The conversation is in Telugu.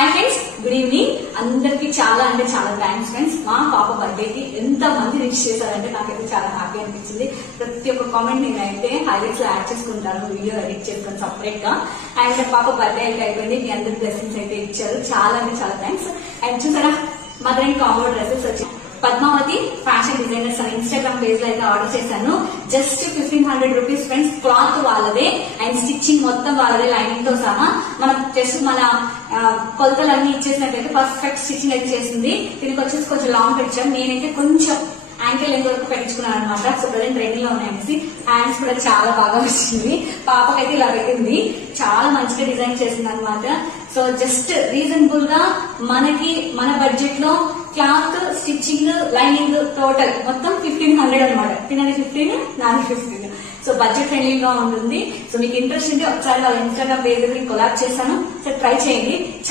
Hi friends, good evening. అందరికి చాలా అంటే చాలా థ్యాంక్స్ ఫ్రెండ్స్. మా పాప బర్త్డేకి ఎంత మంది విష్ చేశారంటే నాకైతే చాలా హ్యాపీ అనిపించింది. ప్రతి ఒక్క కామెంట్ నేనైతే హైలైట్స్ లో యాడ్ చేసుకుంటాను, వీడియో ఎడిట్ చేసుకుని సపరేట్ గా. అండ్ పాప బర్త్డే అయితే అయిపోయింది, మీ అందరి బ్లెస్సింగ్స్ అయితే ఇచ్చారు, చాలా అంటే చాలా థ్యాంక్స్. అండ్ చూసారా, మదర్ అండ్ కాంబో డ్రెస్సెస్ వచ్చి పద్మావతి ఫ్యాషన్ డిజైనర్స్ అని ఇన్స్టాగ్రామ్ పేజ్ లో అయితే ఆర్డర్ చేశాను. Just 1500 rupees friends. క్లాత్ వాళ్ళదే అండ్ స్టిచ్చింగ్ మొత్తం వాళ్ళదే, లైనింగ్ తో సహా. మనం జస్ట్ మన కొలతలన్నీ ఇచ్చేసినట్లయితే పర్ఫెక్ట్ స్టిచ్చింగ్ అయితే చేసింది. దీనికి వచ్చేసి కొంచెం లాంగ్ పెట్టాం, నేనైతే కొంచెం యాంకిల్ లెంత్ వరకు పెట్టించుకున్నాను అనమాట. సో ప్రజెంట్ ట్రెండింగ్ లో ఉన్నాయనేసి హ్యాండ్స్ కూడా చాలా బాగా వచ్చింది. పాపకైతే ఇలా పెట్టింది, చాలా మంచిగా డిజైన్ చేసింది అనమాట. సో జస్ట్ రీజనబుల్ గా మనకి మన బడ్జెట్ లో క్లాత్, స్టిచ్చింగ్, లైనింగ్ టోటల్ మొత్తం 1500 అనమాట. తినది 15, నాది 15. సో బడ్జెట్ ఫ్రెండ్లీగా ఉంటుంది. సో మీకు ఇంట్రెస్ట్ ఉంటే ఒకసారి వాళ్ళ ఇన్స్టాగ్రామ్ పేజ్ దగ్గర కొలాబ్ చేశాను, సో ట్రై చేయండి.